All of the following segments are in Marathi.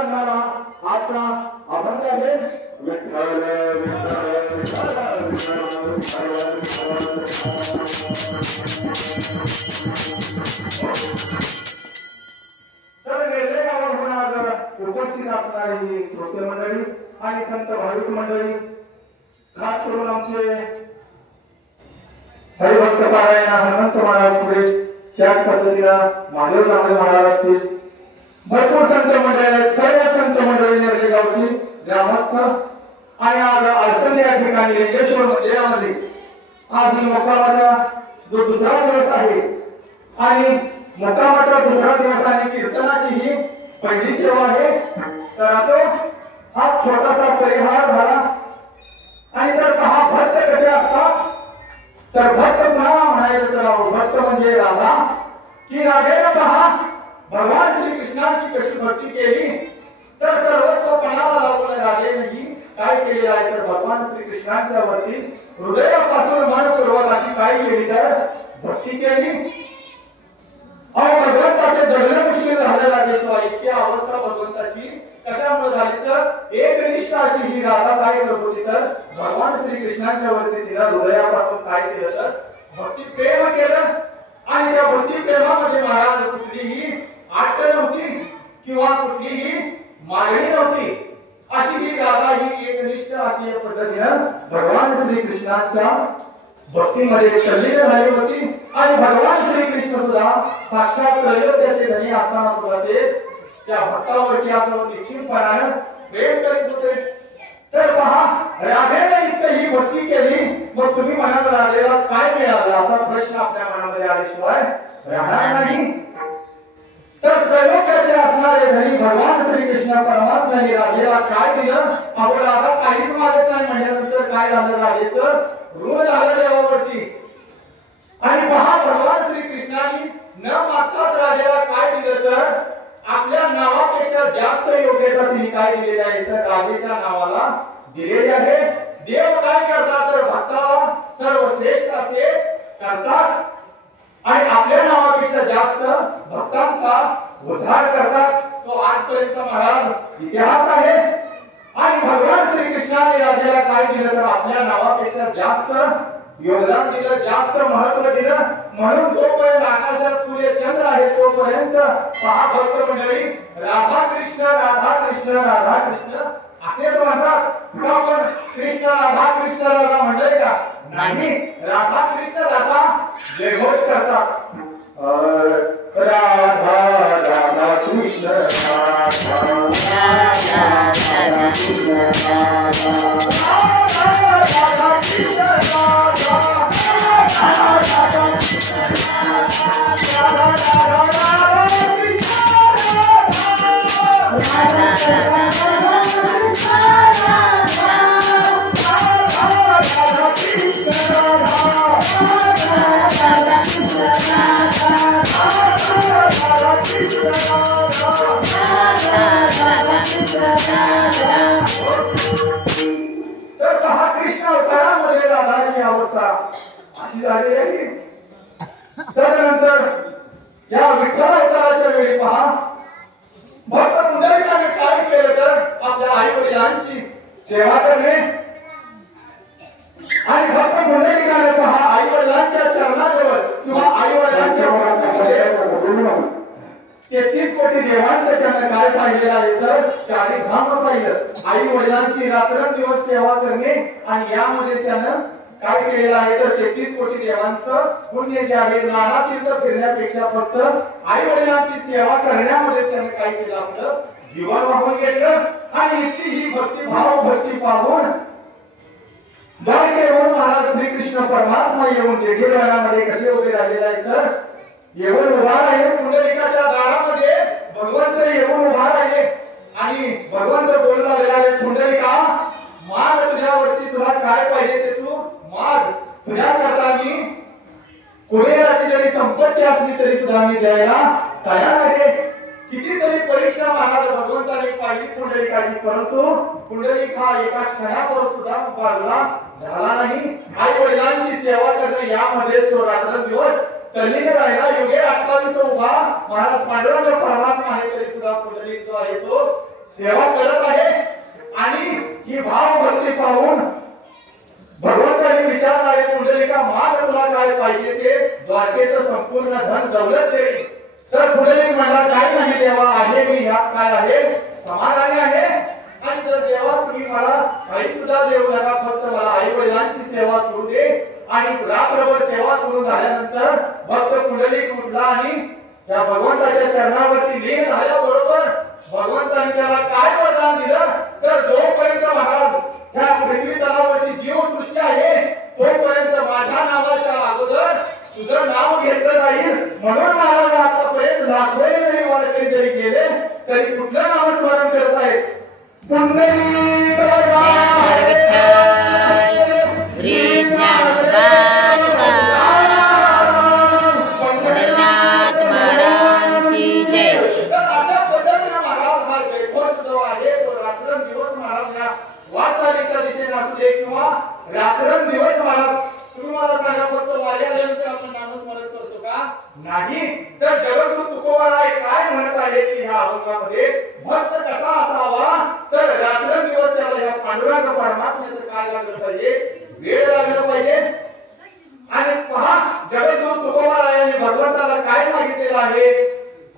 करणारा आजचा अभंग आहे विठ्ठल विठ्ठल तर वेगळे गावाहून आज उपस्थित असणारी श्रोते मंडळी आणि संत भाविक मंडळी, खास करून आमचे हरिभक्त पारायण हनुमंत महाराज पुढे त्याच पद्धतीनं महादेव जांभळे महाराज असतील, भरपूर संत मंडळी, सर्व संत मंडळी निर्ले गावची ग्रामस्थ आणि आज आळसंदी या ठिकाणी लिंगेश्वर मंदिरामध्ये आज मुक्कामाचा जो दुसरा दिवस आहे आणि मुक्कामाचा दुसरा दिवस आणि कीर्तनाची ही पहिली सेवा आहे। तर असं हा छोटासा परिहार झाला आणि तर पहा भक्त कसे असतात, तर भक्त पुन्हा म्हणायचं तर भक्त म्हणजे राधा की राधेनं पहा भगवान श्रीकृष्णांची कशी भक्ती केली, तर सर्वस्व पणाला लावून राधेने काय केलेलं आहे तर भगवान श्रीकृष्णांच्या वरती हृदयापासून मनपूर्वक अशी काय केली तर भक्ती केली आणि भगवंताचे जगणे मुश्किल झालेला दिसतो। इतकी अवस्था भगवंताची कशामुळे झाली तर एकनिष्ठ अशी ही राधा काय करत होती तर भगवान श्रीकृष्णांच्या वरती तिला हृदयापासून काय केलं तर भक्ती प्रेम केलं आणि त्या भक्ती प्रेमामध्ये महाराज कुठलीही आट नव्हती किंवा कुठलीही मागणी नव्हती, अशी ही राधा ही एकनिष्ठ अशी पद्धतीनं भगवान श्रीकृष्णाच्या भक्तीमध्ये तल्लीन झाली होती आणि भगवान श्रीकृष्ण सुद्धा साक्षात त्रयोदयाचे धनी असताना सुद्धा ते त्या भक्तावरती असं निश्चितपणानं प्रेम करीत होते। तर पहा राधेने इतकं ही भक्ती केली, मग तुम्ही म्हणाल राधेला काय मिळालं असा प्रश्न आपल्या मनामध्ये आल्याशिवाय राहणार नाही। तर त्रैलोक्याचे असणारे धनी भगवान श्रीकृष्ण परमात्म्याने राधेला काय दिलं, अहो राधा काहीच मागत नाही म्हणल्यानंतर काय झालं राधेचं ऋण झालं देवावरती आणि पहा भगवान श्रीकृष्णाने न मागताच राधेला काय दिलं तर आपल्या नावापेक्षा जास्त योग्यता तिने काय दिलेली आहे तर राधेच्या नावाला दिलेली आहे। देव काय करतात तर भक्ताला सर्वश्रेष्ठ असे करतात आणि आपल्या नावापेक्षा जास्त भक्तांचा उद्धार करतात। तो आजपर्यंत महाराज इतिहास आहे आणि भगवान श्रीकृष्णाने राधेला काय दिलं तर आपल्या नावापेक्षा जास्त योगदान दिलं, जास्त महत्व दिलं, म्हणून जोपर्यंत आकाशात सूर्य चंद्र आहे तोपर्यंत पहा भक्त मंडळी राधा कृष्ण राधा कृष्ण राधा कृष्ण असेच म्हणतात। पण कृष्ण राधा म्हणलंय का नाही, राधा कृष्ण राधा जयघोष करतात राधा राधा कृष्ण राधा तर पहा कृष्ण अवतारामध्ये राधाची अवस्था अशी झाली आहे। त्यानंतर या विठ्ठल अवताराच्या वेळी पहा भक्त पुंडलिकाने काय केलं तर आपल्या आई वडिलांची सेवा करणे आणि भक्त पुंडलिकाने पहा आई वडिलांच्या चरणाजवळ किंवा आई वडिलांच्या 33 कोटी देवांचं त्याने काय पाहिलेलं आहे तर 40 धाम पाहिलं। आई वडिलांची रात्रंदिवस सेवा करणे आणि यामध्ये त्यानं काय केलेलं आहे तर 33 कोटी देवांचं पुण्य जे आहे नाना तीर्थ फिरण्यापेक्षा फक्त आई वडिलांची सेवा करण्यामध्ये त्याने काय केलं आपलं जीवन वाहून घेतलं आणि इतकी ही भक्तिभाव भक्ती पाहून येऊन महाराज श्रीकृष्ण परमात्मा येऊन देवीरामध्ये कसे उभे राहिलेले आहेत तर येऊन उभा राहिले पुंडलिकाच्या दारामध्ये भगवंत येऊन उभा राहिले आणि भगवंत बोलू लागले पुंडलिका माग तुझ्यावरती तुला काय पाहिजे ते तू माग, तुझ्या करता मी कुबेराची जरी संपत्ती असली तरी सुद्धा मी द्यायला तयार आहे। कितीतरी परीक्षा महाराज भगवंताने पाहिली पुंडलिकाची, परंतु पुंडलिक हा एका क्षणावर सुद्धा उभारला झाला नाही। आई वडिलांची सेवा करणे यामध्ये तो रात्रंदिवस तल्लीन राहिला। युगे 28 उभा महाराज पांडुरंग परमात्मा आहे तरी सुद्धा पुंडलिक जो आहे तो सेवा करत आहे आणि ही भाव भक्ती पाहून भगवंताने विचारणारे पुंडलिका माग तुला काय पाहिजे ते द्वारकेचं संपूर्ण धन दौलत दे. तर पुंडलिक म्हणला काय नाही देवा आहे मी ह्यात काय आहे समाधानी आहे. आणि जर देवा तुम्ही मला काही सुद्धा देऊ नका फक्त मला आई वडिलांची सेवा करू दे. आणि रात्रभर सेवा करून झाल्यानंतर भक्त पुंडलिक उठला आणि त्या भगवंताच्या चरणावरती लीन झाल्याबरोबर भगवंताने त्याला काय वरदान दिलं तर जोपर्यंत महाराज ह्या पृथ्वी तलावरती जीवसृष्टी आहे तोपर्यंत माझ्या नावाच्या अगोदर तुझं नाव घेतलं जाईल. म्हणून महाराज आतापर्यंत लाखोने जरी वारकरी जरी गेले तरी कुठलं नामस्मरण करत आहेत. पुंडलिक श्री ज्ञानोबा तुकाराम महाराज की जय. अशा पद्धतीने महाराज हा जयघोष जो आहे तो रात्रंदिवस महाराज या वाटचालीच्या दिशेने असू दे किंवा रात्रंदिवस महाराज तुम्ही मला सांगा फक्त वारी आल्यानंतर आपण नामस्मरण करतो का नाही. तर जगद्गुरु तुकोबाराय काय म्हणत आहे की ह्या अभंगामध्ये भक्त कसा असावा तर रात्रंदिवस त्याला या पांडुरंग परमात्म्याचं काय लागलं पाहिजे वेळ लागलं पाहिजे. आणि पहा जगद्गुरु तुकोबारायांनी भगवंताला काय मागितलेलं आहे.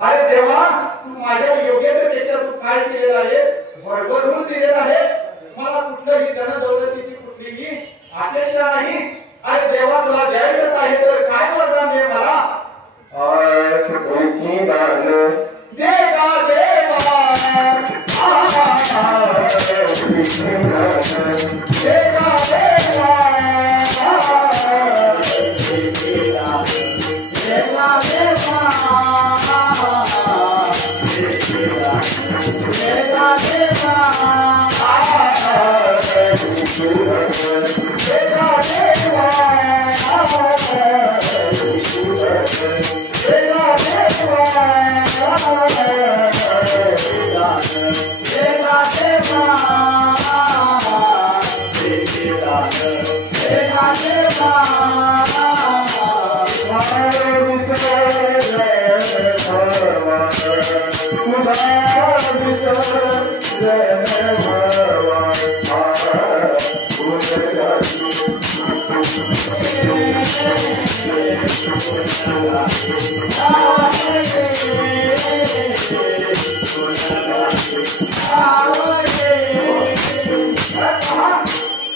अरे देवा तू माझ्या योग्यतेपेक्षा तू काय केलेलं आहे भरभरून दिलेलं आहेस. मला कुठल्याही धन दौलतीची कुठलीही अपेक्षा नाही. अरे देवा तुला द्यायचंच आहे तर काय वरदान दे मला. देवा देवा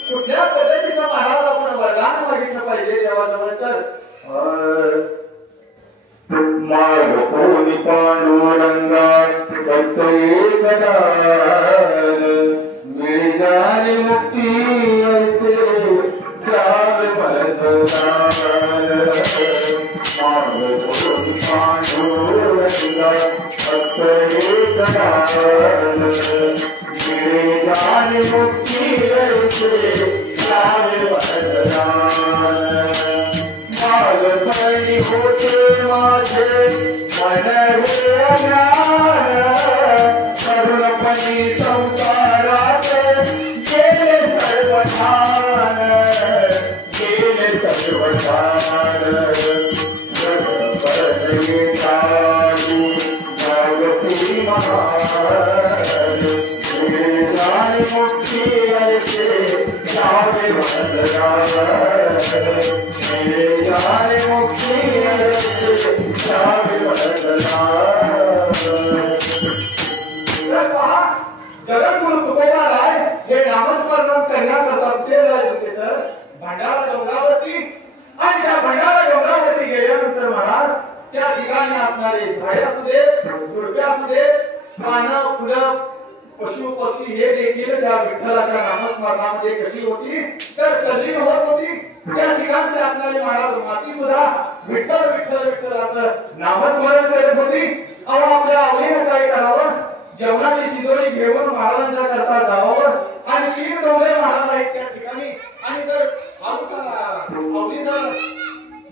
कुठल्या पद्धतीचं महाराज आपण वरदान मागितलं पाहिजे देवाजवळ तर पांडुरंगा भक्त एकदार मिळणारी मुक्ती असे जाल मरदार. पांडुरंगा भक्त एकदार मिळणारी मुक्ती असे जाल मरदार. मालपणी होते माझे मन हे अज्ञान करुणपणी संसारात गेले सर्वधान गेले सर्वधान. जगपरये साधू जगती महान मिळणारी मुक्ती ऐसे जावे वरदान. मिळणारी मुक्ती ऐसे जावे वरदान. जगद्गुरु तुकोबाराय हे नामस्मरण करण्याकरता कुठे जायचे होते तर भंडारा डोंगरावरती. आणि त्या भंडारा डोंगरावरती गेल्यानंतर महाराज त्या ठिकाणी असणारे झाडे असू देत झुडपे असू देत पानं फुलं पशु पक्षी हे देखील त्या विठ्ठलाच्या नामस्मरणामध्ये कशी होती तर तल्लीन होत होती. त्या ठिकाणची असणारी महाराज माती सुद्धा विठ्ठल विठ्ठल विठ्ठल असं नामस्मरण करत होती. अहो आपल्या आवडीनं काय करावं जेवणाची शिदोरी घेऊन महाराजांच्या करता जावावं आणि 3 डोंगर महाराज आहेत त्या ठिकाणी. आणि जर आवडी जर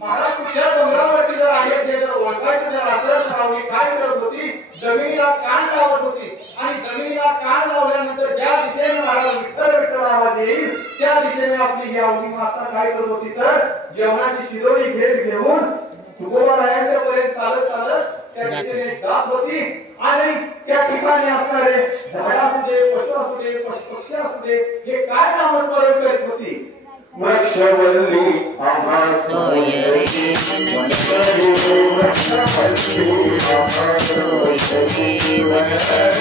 महाराज कुठल्या डोंगरावरती जर आहे ते जर ओळखायचं जर असं आवडी काय करत होती जमिनीला कान लावत होती. आणि जमिनीला कान लावल्यानंतर ज्या दिशेने महाराज विठ्ठल विठ्ठल आवाज येईल त्या दिशेने आपली ही आवडी माता काय करत होती तर जेवणाची शिदोरी घेऊन तुकोबारायांच्या पर्यंत चालत चालत त्या दिशेने जात होती. आणि त्या ठिकाणी असणारे झाडा असू दे, पशुपक्षी असू दे, हे काय नामस्मरण करीत होती? वृक्षवल्ली आम्हा सोय रे वनचरी वृक्षवल्ली आम्हा सोय वनचरी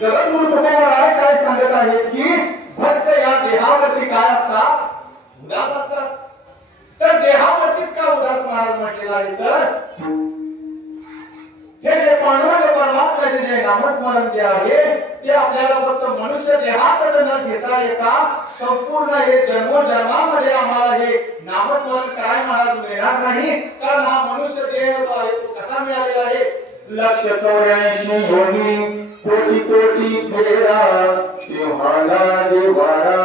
जगद्गुरु तुकोबाराय काय सांगत आहे की भक्त या देहावरती काय असतात? उदास असतात. तर देहावरतीच का उदास महाराज म्हटलेला आहे? तर हे जे पांडुरंग परमात्म्याचे जे नामस्मरण जे आहे ते आपल्याला फक्त मनुष्य देहातच न घेता येता संपूर्ण हे जन्मोजन्मामध्ये आम्हाला हे नामस्मरण काय महाराज मिळणार नाही. कारण हा मनुष्य देह जो आहे तो कसा मिळालेला आहे? 184 योनी कोटी कोटी फेरा शिवहाला देवारा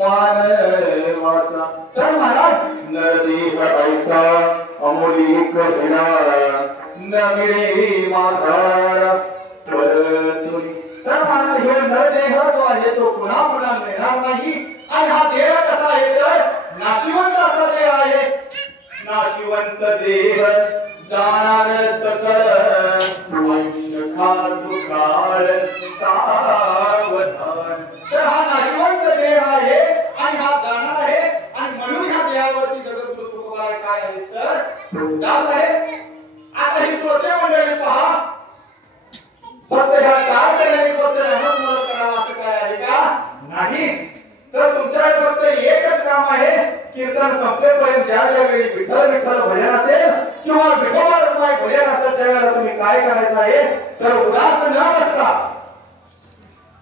मानवाचा. तर महाराज नरदेह ऐसा अमोलिक हिरा न मिळे माधार परतुनी. तर महाराज हे नरदेह जो आहे तो पुन्हा पुन्हा मिळणार नाही. आणि हा देह कसा आहे? तर नाशिवंत असा देह आहे. नाशिवंत देह जाणार सकल आयुष्य खातु काळ सावधान. तर हा नाशिवंत देह आहे आणि हा जाणार आहे. आणि म्हणून ह्या देहावरती जगद्गुरु तुकोबाराय काय आहे? तर उदास आहे. आता ही श्रोते मंडळी पहा, फक्त ह्या काय करायला फक्त नामस्मरण करावं असं काय आहे का? नाही. तर तुमच्याकडे फक्त एकच काम आहे. कीर्तन संपेपर्यंत ज्या वेळी विठ्ठल विठ्ठल भजन असेल किंवा विठोबा रखुमाई भजन असेल त्यावेळेला तुम्ही काय करायचं आहे? तर उदास न बसता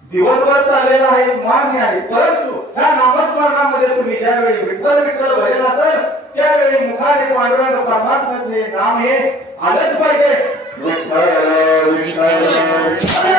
दिवसभर चाललेला आहे मान्य आहे, परंतु ह्या नामस्मरणामध्ये तुम्ही ज्यावेळी विठ्ठल विठ्ठल भजन असेल त्यावेळी मुखाने पांडुरंग परमात्म्याचे नाम हे आलंच पाहिजे. विठ्ठल विठ्ठल